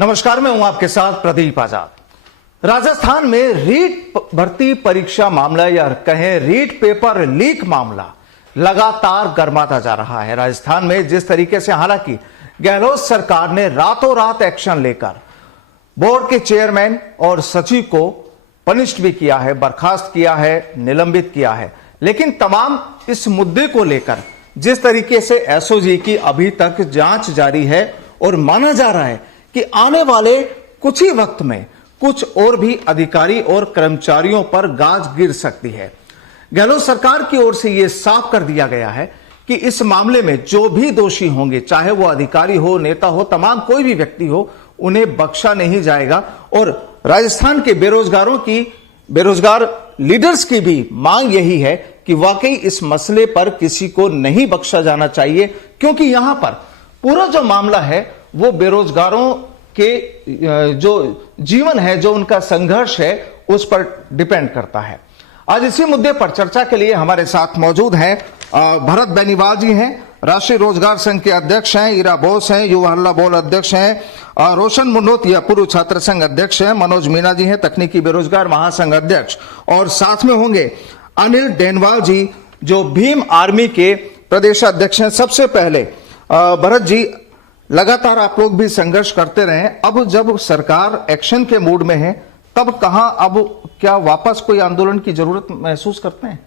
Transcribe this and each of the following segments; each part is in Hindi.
नमस्कार, मैं हूं आपके साथ प्रदीप आजाद। राजस्थान में रीट भर्ती परीक्षा मामला या कहें रीट पेपर लीक मामला लगातार गर्माता जा रहा है। राजस्थान में जिस तरीके से हालांकि गहलोत सरकार ने रातों रात एक्शन लेकर बोर्ड के चेयरमैन और सचिव को पनिश्ड भी किया है, बर्खास्त किया है, निलंबित किया है, लेकिन तमाम इस मुद्दे को लेकर जिस तरीके से एसओजी की अभी तक जांच जारी है और माना जा रहा है कि आने वाले कुछ ही वक्त में कुछ और भी अधिकारी और कर्मचारियों पर गाज गिर सकती है। गहलोत सरकार की ओर से यह साफ कर दिया गया है कि इस मामले में जो भी दोषी होंगे, चाहे वो अधिकारी हो, नेता हो, तमाम कोई भी व्यक्ति हो, उन्हें बख्शा नहीं जाएगा। और राजस्थान के बेरोजगार लीडर्स की भी मांग यही है कि वाकई इस मसले पर किसी को नहीं बख्शा जाना चाहिए, क्योंकि यहां पर पूरा जो मामला है वो बेरोजगारों के जो जीवन है, जो उनका संघर्ष है, उस पर डिपेंड करता है। आज इसी मुद्दे पर चर्चा के लिए हमारे साथ मौजूद हैं भरत बेनीवाल जी हैं, राष्ट्रीय रोजगार संघ के अध्यक्ष हैं, ईरा बोस हैं, युवा हल्ला बोल अध्यक्ष हैं, रोशन मुंडोतिया पूर्व छात्र संघ अध्यक्ष हैं, मनोज मीणा जी हैं, तकनीकी बेरोजगार महासंघ अध्यक्ष, और साथ में होंगे अनिल डेनवाल जी जो भीम आर्मी के प्रदेश अध्यक्ष हैं। सबसे पहले भरत जी, लगातार आप लोग भी संघर्ष करते रहे, अब जब सरकार एक्शन के मूड में है तब कहां, अब क्या वापस कोई आंदोलन की जरूरत महसूस करते हैं?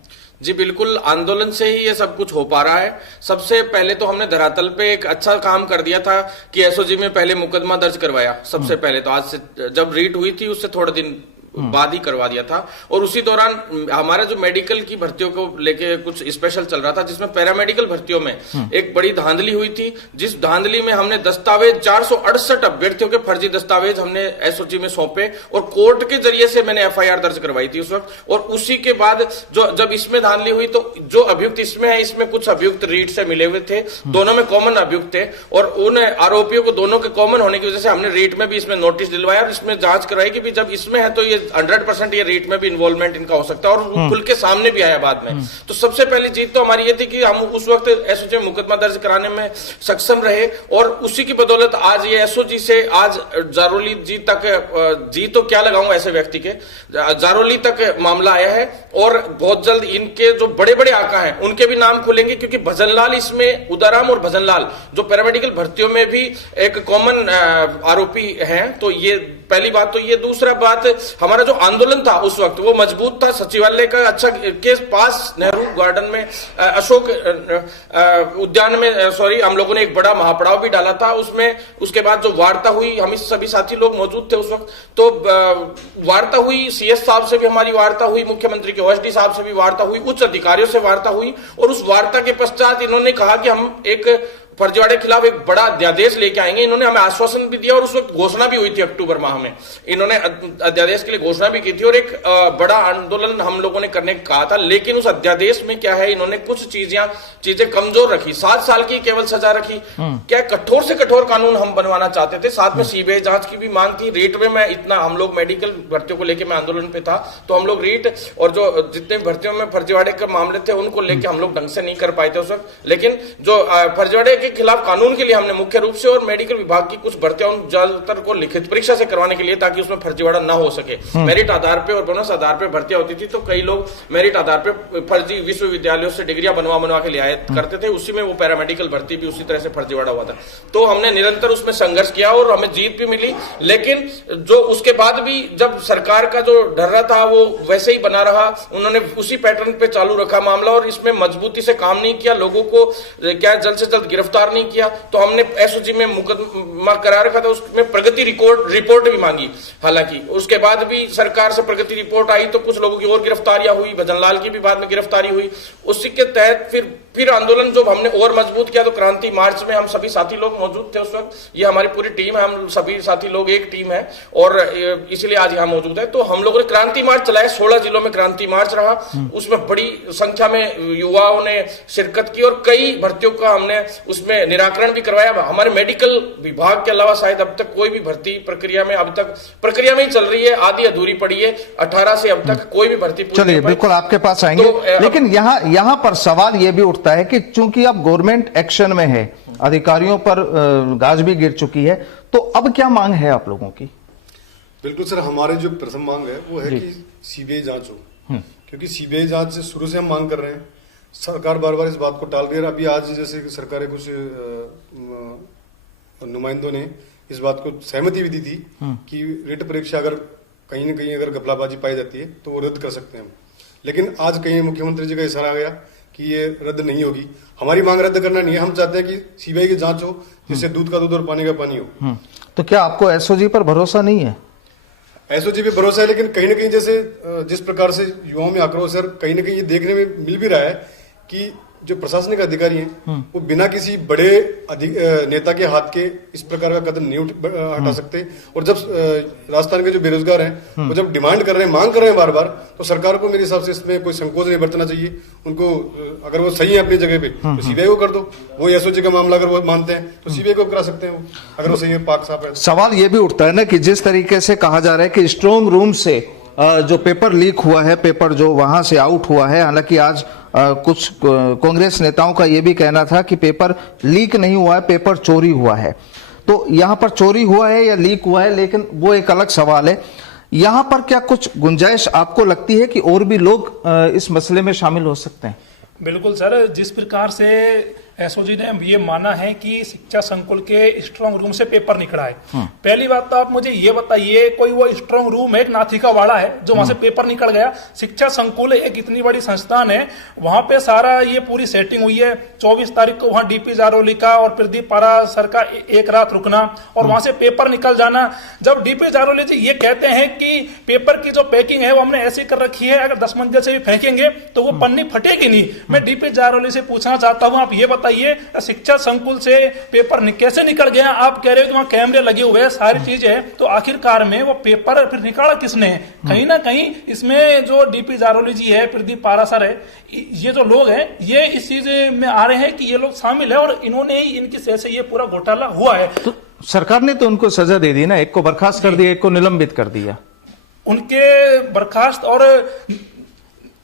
जी बिल्कुल, आंदोलन से ही ये सब कुछ हो पा रहा है। सबसे पहले तो हमने धरातल पे एक अच्छा काम कर दिया था कि एसओजी में पहले मुकदमा दर्ज करवाया। सबसे पहले तो आज से जब रीट हुई थी उससे थोड़े दिन बाद ही करवा दिया था। और उसी दौरान हमारा जो मेडिकल की भर्तियों को लेके कुछ स्पेशल चल रहा था, जिसमें पैरामेडिकल भर्तियों में एक बड़ी धांधली हुई थी, जिस धांधली में हमने दस्तावेज 468 अभ्यर्थियों के फर्जी दस्तावेज हमने एसओजी में सौंपे और कोर्ट के जरिए से मैंने एफआईआर दर्ज करवाई थी उस वक्त। और उसी के बाद जब इसमें धांधली हुई तो जो अभियुक्त इसमें है, इसमें कुछ अभियुक्त रीट से मिले हुए थे, दोनों में कॉमन अभियुक्त थे, और उन आरोपियों को दोनों के कॉमन होने की वजह से हमने रीट में भी इसमें नोटिस दिलवाया और इसमें जांच कराई कि जब इसमें है तो ये 100% ये रीट में भी इन्वॉल्वमेंट इनका हो सकता है, और खुल के सामने भी आया बाद में। तो सबसे पहली जीत तो हमारी ये थी कि हम उस वक्त एसओजी में मुकदमा दर्ज कराने में सक्षम रहे, और उसी की बदौलत आज ये एसओजी से आज जारोली जी तक, जी तो क्या लगाऊंगा ऐसे व्यक्ति के, जारोली तक मामला आया है। और बहुत जल्द इनके जो बड़े बड़े आका हैं उनके भी नाम खुलेंगे, क्योंकि भजनलाल इसमें, उदाराम और भजनलाल जो पैरामेडिकल भर्तियों में भी एक कॉमन आरोपी हैं। तो ये पहली बात तो ये। दूसरा बात, हमारा जो आंदोलन था उस वक्त वो मजबूत था। सचिवालय का अच्छा के पास नेहरू गार्डन में, अशोक उद्यान में, हम लोगों ने एक बड़ा महापड़ाव भी डाला था उसमें। उसके बाद जो वार्ता हुई, हम सभी साथी लोग मौजूद थे उस वक्त, तो वार्ता हुई, सीएस साहब से भी हमारी वार्ता हुई, मुख्यमंत्री के ओएसडी साहब से भी वार्ता हुई, उच्च अधिकारियों से वार्ता हुई, और उस वार्ता के पश्चात इन्होंने कहा कि हम एक फर्जीवाड़े के खिलाफ एक बड़ा अध्यादेश लेके आएंगे। इन्होंने हमें आश्वासन भी दिया और उस वक्त घोषणा भी हुई थी अक्टूबर माह में, इन्होंने अध्यादेश के लिए घोषणा भी की थी और एक बड़ा आंदोलन हम लोगों ने करने को कहा था। लेकिन उस अध्यादेश में क्या है, इन्होंने कुछ चीजें कमजोर रखी। 7 साल की केवल सजा रखी। क्या कठोर से कठोर कानून हम बनवाना चाहते थे, साथ में सीबीआई जांच की भी मांग थी। रीट में मैं इतना, हम लोग मेडिकल भर्तियों को लेकर मैं आंदोलन पे था, तो हम लोग रीट और जो जितने भर्तियों में फर्जीवाड़े के मामले थे उनको लेकर हम लोग ढंग से नहीं कर पाए थे उस वक्त। लेकिन जो फर्जीवाड़े के खिलाफ कानून के लिए हमने मुख्य रूप से और मेडिकल विभाग की कुछ भर्तियां ज्यादातर को लिखित परीक्षा से करवाने के लिए, ताकि उसमें फर्जीवाड़ा ना हो सके। मेरिट आधार पे और बोनस आधार पे भर्तियां होती थी, तो कई लोग मेरिट आधार पे फर्जी विश्वविद्यालयों से डिग्रियां बनवा के लिए करते थे। उसी में वो पैरामेडिकल भर्ती भी उसी तरह से फर्जीवाड़ा हुआ था। तो हमने निरंतर उसमें संघर्ष किया और हमें जीत भी मिली। लेकिन जो उसके बाद भी जब सरकार का जो ढर्रा था वो वैसे ही बना रहा, उन्होंने उसी पैटर्न पे चालू रखा मामला और इसमें मजबूती से काम नहीं किया, लोगों को क्या जल्द से जल्द गिरफ्तार नहीं किया। तो हमने एसओजी में मुकदमा करा रखा था, उसमें प्रगति रिपोर्ट भी मांगी। हालांकि उसके बाद भी सरकार से प्रगति रिपोर्ट आई तो कुछ लोगों की और गिरफ्तारियां हुई, भजनलाल की भी बाद में गिरफ्तारी हुई। उसी के तहत फिर आंदोलन जब हमने और मजबूत किया तो क्रांति मार्च में हम सभी साथी लोग मौजूद थे उस वक्त। ये हमारी पूरी टीम है, हम सभी साथी लोग एक टीम है और इसलिए आज यहाँ मौजूद है। तो हम लोगों ने क्रांति मार्च चलाया, 16 जिलों में क्रांति मार्च रहा। उसमें बड़ी संख्या में युवाओं ने शिरकत की और कई भर्तियों का हमने उसमें निराकरण भी करवाया। हमारे मेडिकल विभाग के अलावा शायद अब तक कोई भी भर्ती प्रक्रिया में, अब तक प्रक्रिया में ही चल रही है, आधी अधूरी पड़ी है। 18 से अब तक कोई भी भर्ती। चलिए बिल्कुल आपके पास आएंगे, लेकिन यहाँ पर सवाल यह भी उठता है कि चूंकि अब गवर्नमेंट एक्शन में है अधिकारियों पर गाज भी गिर चुकी है। तो अब क्या मांग है आप लोगों की? बिल्कुल सर, हमारी जो प्रथम मांग है वो है कि सीबीआई जांच हो, क्योंकि सीबीआई जांच शुरू से हम मांग कर रहे हैं। सरकार बार बार इस बात को टाल रही है। अभी आज जैसे सरकार कुछ नुमाइंदों ने इस बात को सहमति भी दी थी कि रिट परीक्षा अगर कहीं न कहीं अगर घपलाबाजी पाई जाती है तो वो रद्द कर सकते हैं हम। लेकिन आज कहीं मुख्यमंत्री जी का इशारा आ गया कि ये रद्द नहीं होगी। हमारी मांग रद्द करना नहीं है, हम चाहते हैं कि सीबीआई की जांच हो, जिससे दूध का दूध और पानी का पानी हो। तो क्या आपको एसओजी पर भरोसा नहीं है? एसओजी पे भरोसा है, लेकिन कहीं ना कहीं जैसे जिस प्रकार से युवाओं में आक्रोश है, कहीं ना कहीं ये देखने में मिल भी रहा है कि जो प्रशासनिक अधिकारी हैं वो बिना किसी बड़े नेता के हाथ के इस प्रकार का कदम नहीं हटा सकते। और जब राजस्थान के जो बेरोजगार हैं वो जब डिमांड कर रहे हैं, मांग कर रहे हैं बार बार, तो सरकार को मेरे हिसाब से इसमें कोई संकोच नहीं बरतना चाहिए। उनको अगर वो सही है अपनी जगह पे तो सीबीआई को कर दो। वो एसओजी का मामला अगर वो मानते हैं तो सीबीआई को करा सकते हैं, वो अगर वो सही है, पाक साफ है। सवाल ये भी उठता है ना कि जिस तरीके से कहा जा रहा है कि स्ट्रांग रूम से जो पेपर लीक हुआ है, पेपर जो वहां से आउट हुआ है, हालांकि आज कुछ कांग्रेस नेताओं का यह भी कहना था कि पेपर लीक नहीं हुआ है, पेपर चोरी हुआ है। तो यहां पर चोरी हुआ है या लीक हुआ है, लेकिन वो एक अलग सवाल है। यहां पर क्या कुछ गुंजाइश आपको लगती है कि और भी लोग इस मसले में शामिल हो सकते हैं? बिल्कुल सर, जिस प्रकार से एसओजी ने ये माना है कि शिक्षा संकुल के स्ट्रांग रूम से पेपर निकला है। पहली बात तो आप मुझे ये बताइए, कोई वो स्ट्रांग रूम है, एक नाथिका वाड़ा है जो वहां से पेपर निकल गया? शिक्षा संकुल एक इतनी बड़ी संस्थान है, वहां पे सारा ये पूरी सेटिंग हुई है। 24 तारीख को वहां डीपी जारोली का और प्रदीप पारा सर का एक रात रुकना और वहां से पेपर निकल जाना। जब डीपी जारोली जी ये कहते हैं कि पेपर की जो पैकिंग है वो हमने ऐसी कर रखी है, अगर 10 मंजिल से भी फेंकेंगे तो वो पन्नी फटेगी नहीं। मैं डीपी जारोली से पूछना चाहता हूं, आप ये बताइए शिक्षा संकुल से पेपर कैसे निकल गया? आप कह रहे हो कि वहां कैमरे लगे हुए हैं, सारी चीज है, तो आखिरकार में वो पेपर फिर निकाला किसने? कहीं ना कहीं इसमें जो डीपी जारोली जी है, प्रदीप पारा सर है, ये जो लोग हैं ये इस चीज में आ रहे हैं कि ये लोग शामिल है और इन्होंने ही इनकी सह से ये पूरा घोटाला हुआ है। तो सरकार ने तो उनको सजा दे दी ना, एक को बर्खास्त कर दिया, एक को निलंबित कर दिया। उनके बर्खास्त और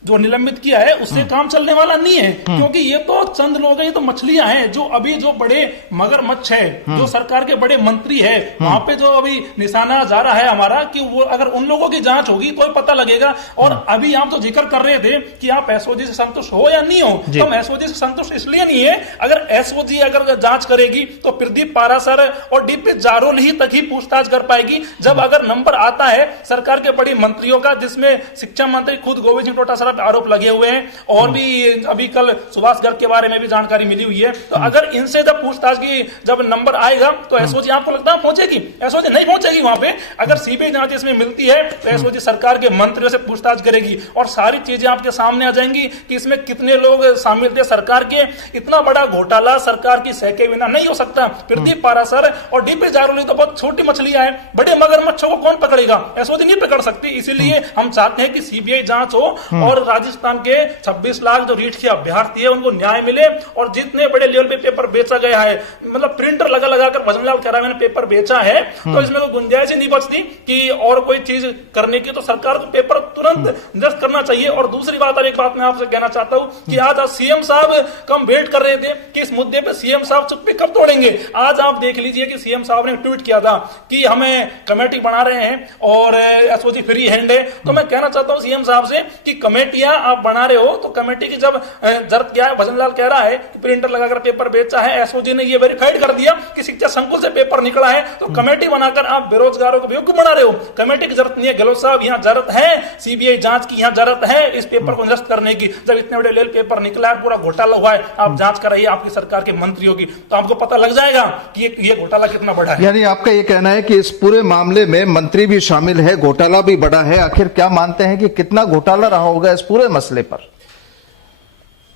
जो निलंबित किया है उससे काम चलने वाला नहीं है, क्योंकि ये तो चंद लोग हैं, ये तो मछलियां हैं। जो अभी जो बड़े मगरमच्छ है, जो सरकार के बड़े मंत्री है, वहां पे जो अभी निशाना जा रहा है हमारा कि वो अगर उन लोगों की जांच होगी तो पता लगेगा। और अभी आप तो जिक्र कर रहे थे कि आप एसओजी से संतुष्ट हो या नहीं हो, तो हम एसओजी से संतुष्ट इसलिए नहीं है, अगर एसओजी अगर जांच करेगी तो प्रदीप पारा सर और डीपी जारोली तक ही पूछताछ कर पाएगी। जब अगर नंबर आता है सरकार के बड़ी मंत्रियों का, जिसमें शिक्षा मंत्री खुद गोविंद सिंह डोटासरा आरोप लगे हुए हैं और भी अभी कल सुभाष गर्ग के बारे में भी जानकारी मिली हुई है, तो अगर इनसे जब पूछताछ की जब नंबर आएगा तो एसओजी आपको लगता है पहुंचेगी? एसओजी नहीं पहुंचेगी वहां पे। अगर सीबीआई जांच इसमें मिलती है तो एसओजी सरकार के मंत्रियों से पूछताछ करेगी और सारी चीजें आपके सामने आ जाएंगी कि इसमें कितने लोग शामिल थे सरकार के। इतना बड़ा घोटाला सरकार की सह के बिना नहीं हो सकता। प्रदीप पारा सर और डीपी जारोली तो बहुत छोटी मछलियां हैं, बड़े मगरमच्छों को कौन पकड़ेगा? एसओजी नहीं पकड़ सकती। इसीलिए हम चाहते हैं कि सीबीआई जांच हो और राजस्थान के 26 लाख जो रीट के अभ्यर्थी है उनको न्याय मिले। और जितने बड़े लेवल पे पेपर बेचा गया है, मतलब प्रिंटर लगा लगा कर भजनलाल कहरा ने पेपर बेचा है, तो इसमें कोई गुंजाइश ही नहीं बचती कि और कोई चीज करने की। तो सरकार को पेपर तुरंत निरस्त करना चाहिए। और दूसरी बात, और एक बात मैं आपसे कहना चाहता हूं कि आज सीएम साहब कम वेट कर रहे थे कि इस मुद्दे पे सीएम साहब चुप्पी कब तोड़ेंगे। आज आप देख लीजिए कि सीएम साहब ने ट्वीट किया था कि हमें कमेटी बना रहे हैं और एसओजी फ्री हैंड है। तो मैं कहना चाहता हूं सीएम साहब से कि कमेटियां आप बना रहे हो तो कमेटी की जब जरूरत क्या है? भजनलाल कह रहा है कि प्रिंटर लगाकर पेपर बेचा है, एसओजी ने ये वेरीफाइड कर दिया कि शिक्षा संकुल से पेपर निकला है, तो कमेटी बनाकर आप बेरोजगारों को बेवकूफ बना रहे हो। कमेटी की जरूरत नहीं है गहलोत साहब, यहाँ जरूरत है सीबीआई जांच की, यहाँ जरूरत है इस पेपर को निरस्त करने की। जब इतने बड़े लेवल पेपर निकला है, पूरा घोटाला हुआ है, आप जांच कराइए आपकी सरकार के मंत्रियों की, तो आपको पता लग जाएगा कि ये घोटाला कितना बड़ा है। यानी आपका ये कहना है कि इस पूरे मामले में मंत्री भी शामिल है, घोटाला भी बड़ा है। आखिर क्या मानते हैं कि कितना घोटाला रहा होगा इस पूरे मसले पर?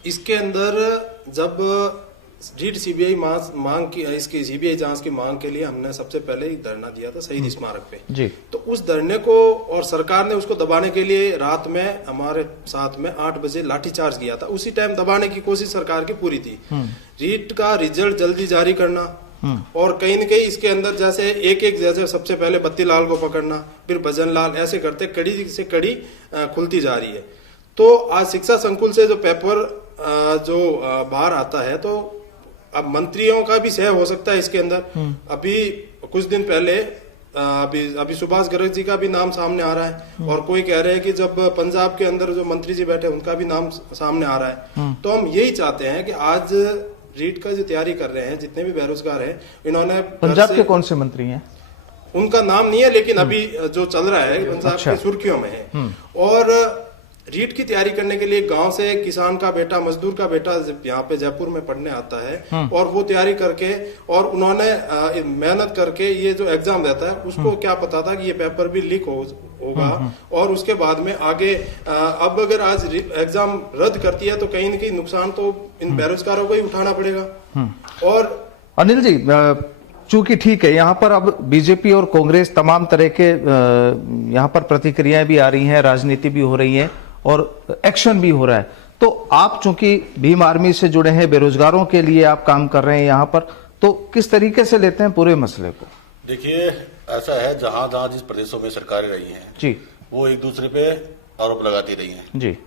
इसके अंदर जब रीट सीबीआई मांग की, इसकी सीबीआई जांच की मांग के लिए हमने सबसे पहले ही धरना दिया था शहीद स्मारक पे जी। तो उस धरने को और सरकार ने उसको दबाने के लिए रात में हमारे साथ में 8 बजे लाठीचार्ज किया था। उसी टाइम दबाने की कोशिश सरकार की पूरी थी। रीट का रिजल्ट जल्दी जारी करना और कहीं न कहीं इसके अंदर जैसे एक एक, जैसे सबसे पहले बत्तीलाल को पकड़ना, फिर भजनलाल, ऐसे करते कड़ी से कड़ी खुलती जा रही है। तो आज शिक्षा संकुल से जो पेपर जो बाहर आता है, तो अब मंत्रियों का भी सह हो सकता है इसके अंदर। अभी कुछ दिन पहले अभी सुभाष गर्ग जी का भी नाम सामने आ रहा है, और कोई कह रहे हैं कि जब पंजाब के अंदर जो मंत्री जी बैठे उनका भी नाम सामने आ रहा है। तो हम यही चाहते हैं कि आज रीट का जो तैयारी कर रहे हैं जितने भी बेरोजगार हैं, इन्होंने पंजाब के कौन से मंत्री हैं? उनका नाम नहीं है, लेकिन अभी जो चल रहा है पंजाब की सुर्खियों में है। और रीट की तैयारी करने के लिए गांव से किसान का बेटा, मजदूर का बेटा यहाँ पे जयपुर में पढ़ने आता है, और वो तैयारी करके और उन्होंने मेहनत करके ये जो एग्जाम देता है उसको क्या पता था कि ये पेपर भी लीक होगा, और उसके बाद में आगे अब अगर आज एग्जाम रद्द करती है तो कहीं न कहीं नुकसान तो इन बेरोजगारों को ही उठाना पड़ेगा। और अनिल जी, चूंकि ठीक है, यहाँ पर अब बीजेपी और कांग्रेस तमाम तरह के यहाँ पर प्रतिक्रियाएं भी आ रही हैं, राजनीति भी हो रही है और एक्शन भी हो रहा है, तो आप चूंकि भीम आर्मी से जुड़े हैं, बेरोजगारों के लिए आप काम कर रहे हैं यहाँ पर, तो किस तरीके से लेते हैं पूरे मसले को? देखिए, ऐसा है, जहां जहां जिस प्रदेशों में सरकारें रही हैं जी, वो एक दूसरे पे आरोप लगाती रही हैं जी।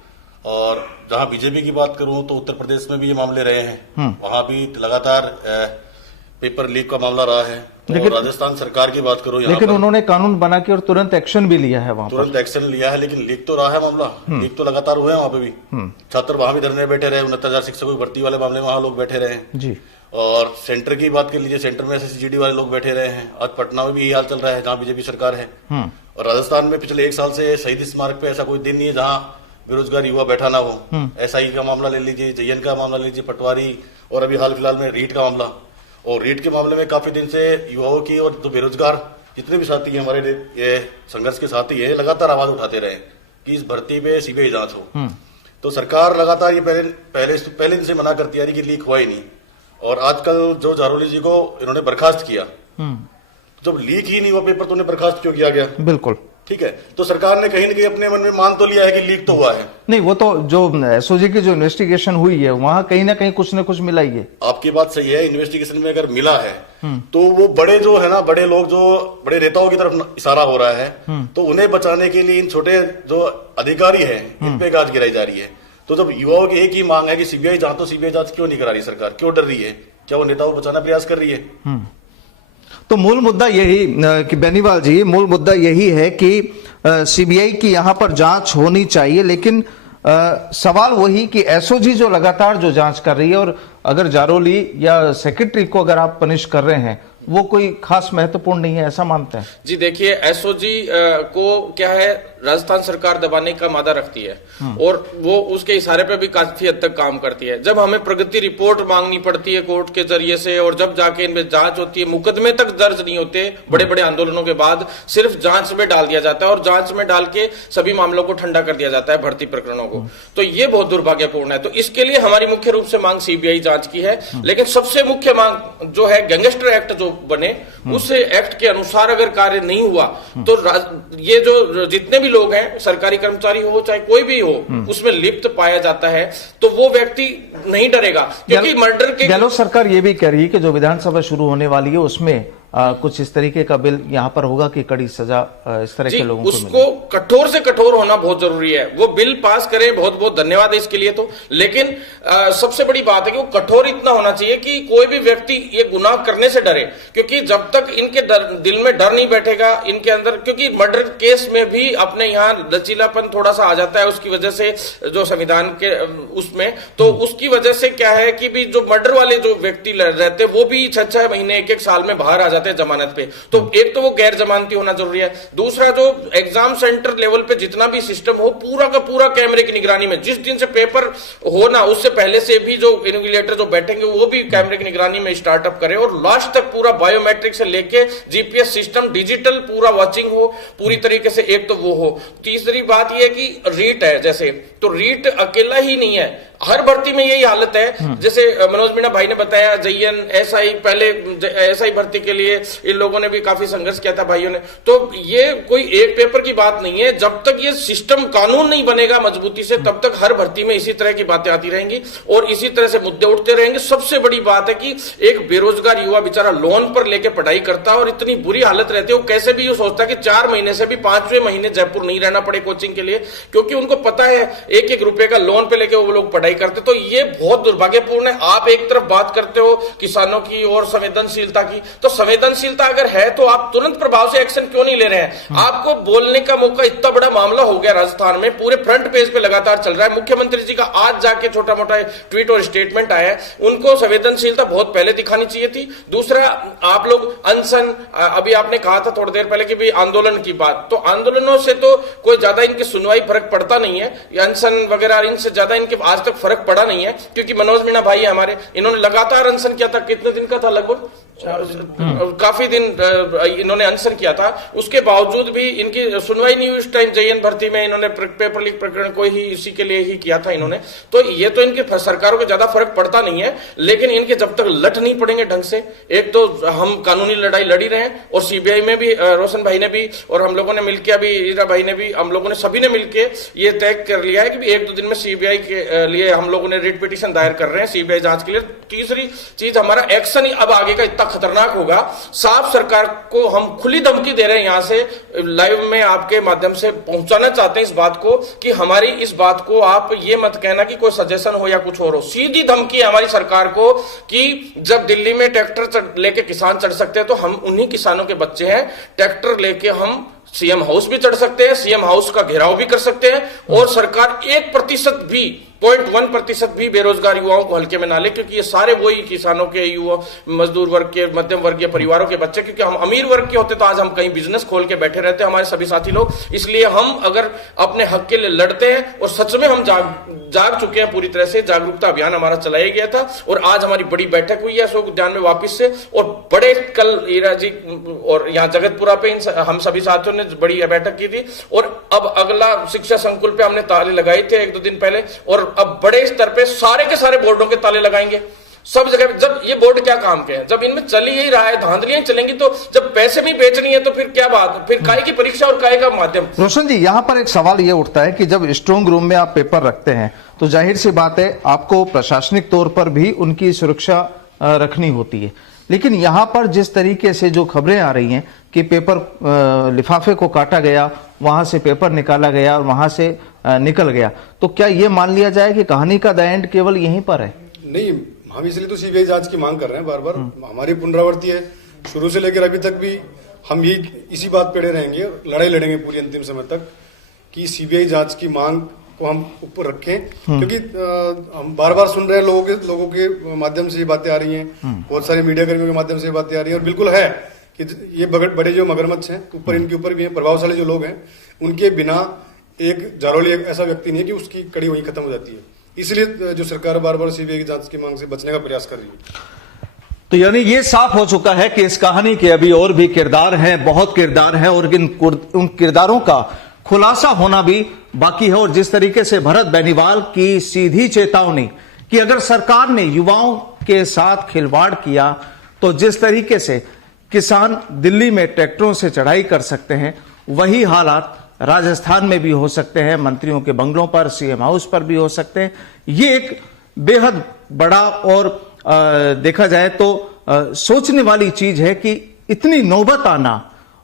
और जहां बीजेपी की बात करूं तो उत्तर प्रदेश में भी ये मामले रहे हैं, वहां भी लगातार पेपर लीक का मामला रहा है। लेकिन राजस्थान सरकार की बात करो, लेकिन उन्होंने कानून बना के और तुरंत एक्शन भी लिया है वहां पर। तुरंत एक्शन लिया है, लेकिन लीक तो रहा है मामला, लीक तो लगातार हुए हैं वहां पे भी। छात्र वहां भी धरने बैठे रहे, 69,000 शिक्षकों की भर्ती वाले मामले में वहां लोग बैठे रहे हैं जी। और सेंटर की बात कर लीजिए, सेंटर में SSGD वाले लोग बैठे रहे हैं। आज पटना में भी यही हाल चल रहा है जहां बीजेपी सरकार है। और राजस्थान में पिछले 1 साल से शहीद स्मारक पे ऐसा कोई दिन नहीं है जहां बेरोजगार युवा बैठा ना हो। SI का मामला ले लीजिए, JN का मामला ले लीजिए, पटवारी, और अभी हाल फिलहाल में रीट का मामला। और रीट के मामले में काफी दिन से युवाओं की और तो बेरोजगार जितने भी साथी हैं हमारे ये संघर्ष के साथी है, लगातार आवाज उठाते रहे कि इस भर्ती पे CBI जांच हो। तो सरकार लगातार ये पहले दिन से मना करती आ रही कि लीक हुआ ही नहीं। और आजकल जो जारोली जी को इन्होंने बर्खास्त किया, जब लीक ही नहीं हुआ पेपर तो उन्हें बर्खास्त क्यों किया गया? बिल्कुल ठीक है, तो सरकार ने कहीं न कहीं अपने मन में मान तो लिया है कि लीक तो हुआ है। नहीं, वो तो जो SOG की जो इन्वेस्टिगेशन हुई है वहां कहीं ना कहीं कुछ न कुछ मिला ही है। आपकी बात सही है, इन्वेस्टिगेशन में अगर मिला है तो वो बड़े जो है ना, बड़े लोग जो बड़े नेताओं की तरफ इशारा हो रहा है, तो उन्हें बचाने के लिए इन छोटे जो अधिकारी हैं इन पे गाज गिराई जा रही है। तो जब युवाओं की एक ही मांग है कि CBI जांच, तो CBI जांच क्यों नहीं करा रही सरकार? क्यों डर रही है? क्या वो नेताओं को बचाना प्रयास कर रही है? तो मूल मुद्दा यही कि बेनीवाल जी, मूल मुद्दा यही है कि CBI की यहां पर जांच होनी चाहिए, लेकिन सवाल वही कि SOG जो लगातार जो जांच कर रही है, और अगर जारोली या सेक्रेटरी को अगर आप पनिश कर रहे हैं, वो कोई खास महत्वपूर्ण नहीं है, ऐसा मानते हैं? जी देखिए, SOG को क्या है, राजस्थान सरकार दबाने का मादा रखती है और वो उसके इशारे पे भी काफी हद तक काम करती है। जब हमें प्रगति रिपोर्ट मांगनी पड़ती है कोर्ट के जरिए से, और जब जाके इनमें जांच होती है, मुकदमे तक दर्ज नहीं होते, बड़े बड़े आंदोलनों के बाद सिर्फ जांच में डाल दिया जाता है और जांच में डाल के सभी मामलों को ठंडा कर दिया जाता है, भर्ती प्रकरणों को। तो ये बहुत दुर्भाग्यपूर्ण है। तो इसके लिए हमारी मुख्य रूप से मांग CBI जांच की है। लेकिन सबसे मुख्य मांग जो है, गैंगस्टर एक्ट जो बने, उस एक्ट के अनुसार अगर कार्य नहीं हुआ तो ये जो जितने भी लोग हैं, सरकारी कर्मचारी हो चाहे कोई भी हो, उसमें लिप्त पाया जाता है तो वो व्यक्ति नहीं डरेगा, क्योंकि मर्डर के गहलोत सरकार ये भी कह रही है कि जो विधानसभा शुरू होने वाली है उसमें कुछ इस तरीके का बिल यहाँ पर होगा कि कड़ी सजा इस तरह के लोगों को उसको कठोर से कठोर होना बहुत जरूरी है। वो बिल पास करें, बहुत बहुत धन्यवाद है इसके लिए तो, लेकिन सबसे बड़ी बात है कि वो कठोर इतना होना चाहिए कि कोई भी व्यक्ति ये गुनाह करने से डरे, क्योंकि जब तक इनके दिल में डर नहीं बैठेगा इनके अंदर, क्योंकि मर्डर केस में भी अपने यहाँ लचीलापन थोड़ा सा आ जाता है उसकी वजह से, जो संविधान के उसमें, तो उसकी वजह से क्या है कि भी जो मर्डर वाले जो व्यक्ति रहते वो भी 6-6 महीने 1-1 साल में बाहर आ जाते हैं जमानत पे। तो एक तो वो गैर जमानती होना जरूरी है। दूसरा, जो एग्जाम सेंटर लेवल पे जितना भी सिस्टम हो, पूरा का पूरा कैमरे की निगरानी में, जिस दिन से पेपर हो ना उससे पहले से भी जो इन्विजिलेटर जो बैठेंगे वो भी कैमरे की निगरानी में स्टार्टअप करें, और लास्ट तक पूरा बायोमेट्रिक से लेके GPS सिस्टम डिजिटल पूरा वॉचिंग हो पूरी तरीके से। एक तो वो हो। तीसरी बात यह कि रीट है, जैसे तो रीट अकेला ही नहीं है, हर भर्ती में यही हालत है। जैसे मनोज मीणा भाई ने बताया, JN SI, पहले SI भर्ती के लिए इन लोगों ने भी काफी संघर्ष किया था भाइयों ने। तो ये कोई एक पेपर की बात नहीं है, जब तक ये सिस्टम कानून नहीं बनेगा मजबूती से, तब तक हर भर्ती में इसी तरह की बातें आती रहेंगी और इसी तरह से मुद्दे उठते रहेंगे। सबसे बड़ी बात है कि एक बेरोजगार युवा बेचारा लोन पर लेके पढ़ाई करता है और इतनी बुरी हालत रहती है, वो कैसे भी ये सोचता है कि 4 महीने से भी 5वें महीने जयपुर नहीं रहना पड़े कोचिंग के लिए, क्योंकि उनको पता है 1-1 रुपए का लोन पे लेके वो लोग पढ़ाई करते। तो ये बहुत दुर्भाग्यपूर्ण है। आप एक तरफ बात करते हो किसानों की और संवेदनशीलता की, तो संवेदनशीलता अगर है तो आप तुरंत प्रभाव से एक्शन क्यों नहीं ले रहे हैं? आपको बोलने का मौका, इतना बड़ा मामला हो गया राजस्थान में, पूरे फ्रंट पेज पे लगातार चल रहा है। मुख्यमंत्री जी का आज जाके छोटा मोटा ट्वीट और स्टेटमेंट आया है, उनको संवेदनशीलता बहुत पहले दिखानी चाहिए थी। दूसरा, आप लोग अनशन, अभी आपने कहा था थोड़ी देर पहले कि भी आंदोलन की बात, तो आंदोलनों से तो कोई ज्यादा इनकी सुनवाई फर्क पड़ता नहीं है, अनशन वगैरह इनसे ज्यादा इनके आज तक फर्क पड़ा नहीं है, क्योंकि मनोज मीणा भाई है हमारे, इन्होंने लगातार अनशन किया था। कितने दिन का था? लगभग काफी दिन इन्होंने अनशन किया था। उसके बावजूद भी इनकी सुनवाई नहीं हुई। उस टाइम जेईएन भर्ती में इन्होंने पेपर लीक प्रकरण को ही इसी के लिए ही किया था इन्होंने। तो ये तो इनके सरकारों को ज्यादा फर्क पड़ता नहीं है, लेकिन इनके जब तक लट नहीं पड़ेंगे ढंग से, एक तो हम कानूनी लड़ाई लड़ी रहे हैं, और सीबीआई में भी रोशन भाई ने भी और हम लोगों ने मिलकर, अभी ईरा भाई ने भी, हम लोगों ने सभी ने मिलकर ये तय कर लिया है कि 1-2 दिन में सीबीआई के लिए हम लोगों ने रिट पिटीशन दायर कर रहे हैं सीबीआई जांच के लिए। तीसरी चीज, हमारा एक्शन ही अब आगे का इतना खतरनाक होगा। साफ सरकार को हम खुली धमकी दे रहे हैं, यहां से लाइव में आपके माध्यम से पहुंचाना चाहते हैं इस बात को कि हमारी इस बात को आप ये मत कहना कि कोई सजेशन हो या कुछ और हो। सीधी धमकी है हमारी सरकार को कि जब दिल्ली में ट्रैक्टर लेके किसान चढ़ सकते हैं, तो हम उन्हीं किसानों के बच्चे हैं। ट्रैक्टर लेके हम सीएम हाउस भी चढ़ सकते हैं, सीएम हाउस का घेराव भी कर सकते हैं, और सरकार 1% भी 0.1% भी बेरोजगार युवाओं को हल्के में ना ले, क्योंकि ये सारे वही किसानों के युवा, मजदूर वर्ग के, मध्यम वर्गीय परिवारों के बच्चे। क्योंकि हम अमीर वर्ग के होते तो आज हम कहीं बिजनेस खोल के बैठे रहते हमारे सभी साथी लोग। इसलिए हम अगर अपने हक के लिए लड़ते हैं, और सच में हम जाग चुके हैं पूरी तरह से, जागरूकता अभियान हमारा चलाया गया था, और आज हमारी बड़ी बैठक हुई है अशोक उद्यान में वापिस से, और बड़े कल ईरा जी और यहाँ जगतपुरा पे हम सभी साथियों ने बड़ी बैठक की थी, और अब अगला शिक्षा संकुल पे हमने ताले लगाए थे 1-2 दिन पहले, और अब बड़े स्तर पे सारे के सारे बोर्डों के ताले लगाएंगे सब जगह। जब ये बोर्ड क्या काम के हैं, जब इनमें चल ही रहा है, धांधलियां चलेंगी, तो जब पैसे भी बेचनी है तो फिर क्या बात, फिर काय की परीक्षा और काय का माध्यम। रोशन जी, यहाँ पर एक सवाल ये उठता है कि जब स्ट्रांग रूम में आप पेपर रखते हैं तो जाहिर सी बात है आपको प्रशासनिक तौर पर भी उनकी सुरक्षा रखनी होती है, लेकिन यहाँ पर जिस तरीके से जो खबरें आ रही हैं कि पेपर लिफाफे को काटा गया, वहां से पेपर निकाला गया और वहां से निकल गया, तो क्या ये मान लिया जाए कि कहानी का द एंड केवल यहीं पर है? नहीं, हम इसलिए तो सीबीआई जांच की मांग कर रहे हैं बार बार। हमारी पुनरावृत्ति है, शुरू से लेकर अभी तक भी हम ही इसी बात पे रहेंगे, लड़ाई लड़ेंगे पूरी अंतिम समय तक कि सीबीआई जांच की मांग को हम ऊपर रखें, क्योंकि हम बार बार सुन रहे हैं लोगों के माध्यम से ये बातें आ रही हैं, बहुत सारे मीडिया कर्मियों के माध्यम से ये बातें आ रही हैं, और बिल्कुल है कि ये बड़े जो मगरमच्छ हैं ऊपर, इनके ऊपर भी हैं, प्रभावशाली जो लोग हैं, उनके बिना एक जारौली एक ऐसा व्यक्ति नहीं है कि उसकी कड़ी वहीं खत्म हो जाती है। इसलिए जो सरकार बार बार सीबीआई की जांच की मांग से बचने का प्रयास कर रही है। तो यानी ये साफ हो चुका है कि इस कहानी के अभी और भी किरदार हैं, बहुत किरदार हैं, और उन किरदारों का खुलासा होना भी बाकी है। और जिस तरीके से भरत बेनीवाल की सीधी चेतावनी कि अगर सरकार ने युवाओं के साथ खिलवाड़ किया तो जिस तरीके से किसान दिल्ली में ट्रैक्टरों से चढ़ाई कर सकते हैं, वही हालात राजस्थान में भी हो सकते हैं, मंत्रियों के बंगलों पर, सीएम हाउस पर भी हो सकते हैं। ये एक बेहद बड़ा और देखा जाए तो सोचने वाली चीज है कि इतनी नौबत आना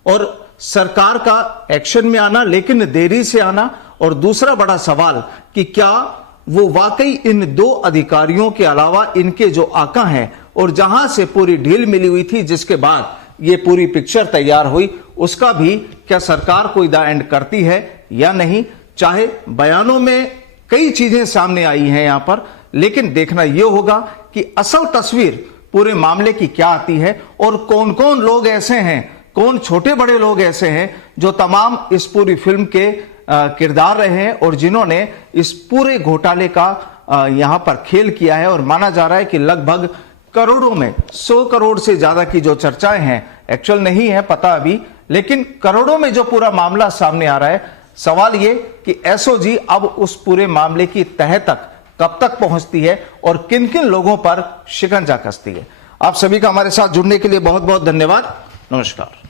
और सरकार का एक्शन में आना, लेकिन देरी से आना। और दूसरा बड़ा सवाल कि क्या वो वाकई इन 2 अधिकारियों के अलावा इनके जो आका हैं, और जहां से पूरी ढील मिली हुई थी, जिसके बाद ये पूरी पिक्चर तैयार हुई, उसका भी क्या सरकार कोई द एंड करती है या नहीं। चाहे बयानों में कई चीजें सामने आई हैं यहां पर, लेकिन देखना यह होगा कि असल तस्वीर पूरे मामले की क्या आती है, और कौन कौन लोग ऐसे हैं, कौन छोटे बड़े लोग ऐसे हैं जो तमाम इस पूरी फिल्म के किरदार रहे हैं, और जिन्होंने इस पूरे घोटाले का यहां पर खेल किया है। और माना जा रहा है कि लगभग करोड़ों में, 100 करोड़ से ज्यादा की जो चर्चाएं हैं, एक्चुअल नहीं है पता अभी, लेकिन करोड़ों में जो पूरा मामला सामने आ रहा है। सवाल ये कि एसओजी अब उस पूरे मामले की तह तक कब तक पहुंचती है और किन किन लोगों पर शिकंजा कसती है। आप सभी का हमारे साथ जुड़ने के लिए बहुत बहुत धन्यवाद। नमस्कार।